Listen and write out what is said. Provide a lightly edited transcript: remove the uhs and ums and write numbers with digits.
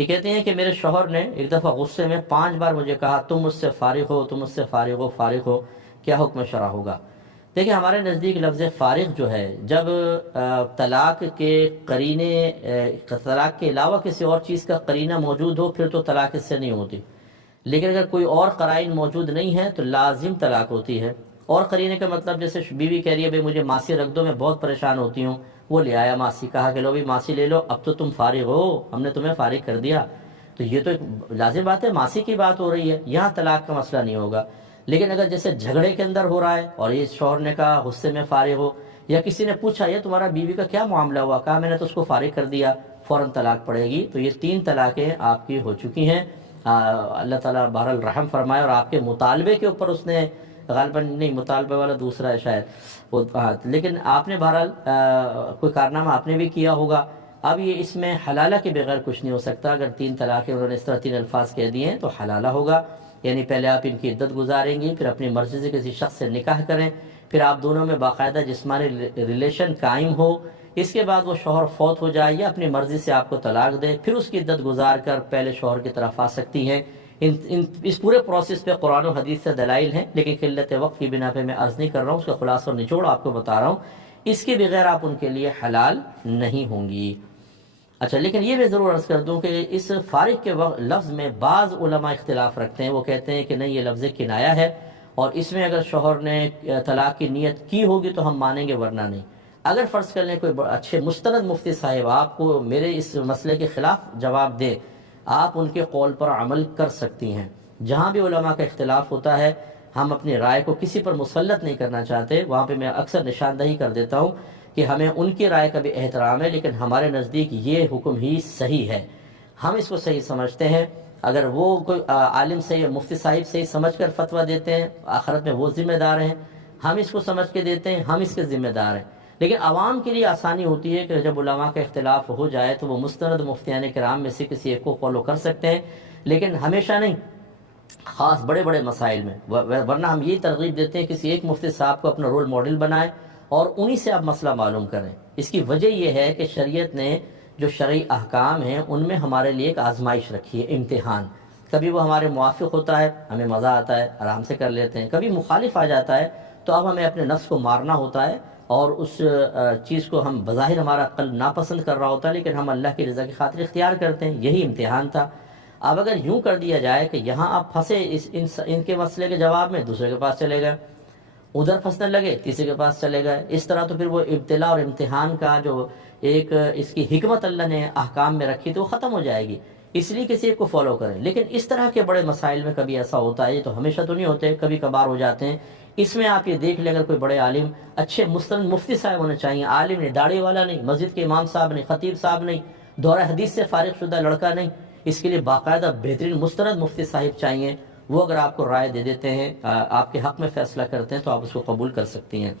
یہ کہتے ہیں کہ میرے شوہر نے ایک دفعہ غصے میں 5 بار مجھے کہا تم مجھ سے فارغ ہو، تم مجھ سے فارغ ہو، فارغ ہو، کیا حکم شرع ہوگا؟ دیکھیں ہمارے نزدیک لفظ فارغ جو ہے، جب طلاق کے قرینے، طلاق کے علاوہ کسی اور چیز کا قرینہ موجود ہو پھر تو طلاق اس سے نہیں ہوتی، لیکن اگر کوئی اور قرائن موجود نہیں ہے تو لازم طلاق ہوتی ہے۔ اور قرینے کا مطلب جیسے بیوی کہہ رہی ہے بھئی مجھے ماسی رکھ دو، میں بہت پریشان ہوتی ہوں، وہ لے آیا ماسی، کہا کہ لو بھی ماسی لے لو، اب تو تم فارغ ہو، ہم نے تمہیں فارغ کر دیا، تو یہ تو ایک لازم بات ہے، ماسی کی بات ہو رہی ہے، یہاں طلاق کا مسئلہ نہیں ہوگا۔ لیکن اگر جیسے جھگڑے کے اندر ہو رہا ہے اور یہ شوہر نے کہا غصے میں فارغ ہو، یا کسی نے پوچھا یہ تمہارا بیوی کا کیا معاملہ ہوا، کہا میں نے تو اس کو فارغ کر دیا، فوراً طلاق پڑے گی، تو یہ 3 طلاقیں آپ کی ہو چکی ہیں۔ اللہ تعالیٰ بہرحال رحم فرمائے، اور آپ کے مطالبے کے اوپر اس نے غالباً نہیں، مطالبہ والا دوسرا ہے شاید لیکن آپ نے بہرحال کوئی کارنامہ آپ نے بھی کیا ہوگا۔ اب یہ اس میں حلالہ کے بغیر کچھ نہیں ہو سکتا، اگر 3 طلاقیں انہوں نے اس طرح 3 الفاظ کہہ دیے ہیں تو حلالہ ہوگا، یعنی پہلے آپ ان کی عدت گزاریں گی، پھر اپنی مرضی سے کسی شخص سے نکاح کریں، پھر آپ دونوں میں باقاعدہ جسمانی ریلیشن قائم ہو، اس کے بعد وہ شوہر فوت ہو جائے یا اپنی مرضی سے آپ کو طلاق دے، پھر اس کی عدت گزار کر پہلے شوہر کی طرف آ سکتی ہیں۔ اس پورے پروسیس پہ قرآن و حدیث سے دلائل ہیں، لیکن قلت وقت کی بنا پہ میں عرض نہیں کر رہا ہوں، اس کا خلاصہ اور نچوڑ آپ کو بتا رہا ہوں، اس کے بغیر آپ ان کے لیے حلال نہیں ہوں گی۔ اچھا، لیکن یہ میں ضرور عرض کر دوں کہ اس فارغ کے لفظ میں بعض علماء اختلاف رکھتے ہیں، وہ کہتے ہیں کہ نہیں، یہ لفظ کنایا ہے، اور اس میں اگر شوہر نے طلاق کی نیت کی ہوگی تو ہم مانیں گے، ورنہ نہیں۔ اگر فرض کر لیں کوئی اچھے مستند مفتی صاحب آپ کو میرے اس مسئلے کے خلاف جواب دے، آپ ان کے قول پر عمل کر سکتی ہیں۔ جہاں بھی علماء کا اختلاف ہوتا ہے، ہم اپنی رائے کو کسی پر مسلط نہیں کرنا چاہتے، وہاں پہ میں اکثر نشاندہی کر دیتا ہوں کہ ہمیں ان کی رائے کا بھی احترام ہے، لیکن ہمارے نزدیک یہ حکم ہی صحیح ہے، ہم اس کو صحیح سمجھتے ہیں۔ اگر وہ کوئی عالم صحیح، مفتی صاحب صحیح سمجھ کر فتویٰ دیتے ہیں، آخرت میں وہ ذمہ دار ہیں، ہم اس کو سمجھ کے دیتے ہیں، ہم اس کے ذمہ دار ہیں۔ لیکن عوام کے لیے آسانی ہوتی ہے کہ جب علماء کا اختلاف ہو جائے تو وہ مستند مفتیان کرام میں سے کسی ایک کو فالو کر سکتے ہیں، لیکن ہمیشہ نہیں، خاص بڑے بڑے مسائل میں، ورنہ ہم یہی ترغیب دیتے ہیں کسی ایک مفتی صاحب کو اپنا رول ماڈل بنائیں اور انہی سے آپ مسئلہ معلوم کریں۔ اس کی وجہ یہ ہے کہ شریعت نے جو شرعی احکام ہیں ان میں ہمارے لیے ایک آزمائش رکھی ہے، امتحان۔ کبھی وہ ہمارے موافق ہوتا ہے، ہمیں مزہ آتا ہے، آرام سے کر لیتے ہیں، کبھی مخالف آ جاتا ہے تو اب ہمیں اپنے نفس کو مارنا ہوتا ہے، اور اس چیز کو ہم بظاہر ہمارا قلب ناپسند کر رہا ہوتا ہے، لیکن ہم اللہ کی رضا کی خاطر اختیار کرتے ہیں، یہی امتحان تھا۔ اب اگر یوں کر دیا جائے کہ یہاں آپ پھنسے ان کے مسئلے کے جواب میں، دوسرے کے پاس چلے گئے، ادھر پھنسنے لگے، تیسرے کے پاس چلے گئے، اس طرح تو پھر وہ ابتلا اور امتحان کا جو ایک اس کی حکمت اللہ نے احکام میں رکھی تو وہ ختم ہو جائے گی۔ اس لیے کسی ایک کو فالو کریں، لیکن اس طرح کے بڑے مسائل میں کبھی ایسا ہوتا ہے، یہ تو ہمیشہ تو نہیں ہوتے، کبھی کبھار ہو جاتے ہیں۔ اس میں آپ یہ دیکھ لیں، اگر کوئی بڑے عالم، اچھے مستند مفتی صاحب ہونے چاہیے، عالم نہیں، داڑھی والا نہیں، مسجد کے امام صاحب نہیں، خطیب صاحب نہیں، دورہ حدیث سے فارغ شدہ لڑکا نہیں، اس کے لیے باقاعدہ بہترین مستند مفتی صاحب چاہیے، وہ اگر آپ کو رائے دے دیتے ہیں، آپ کے حق میں فیصلہ کرتے ہیں تو آپ اس کو قبول کر سکتی ہیں۔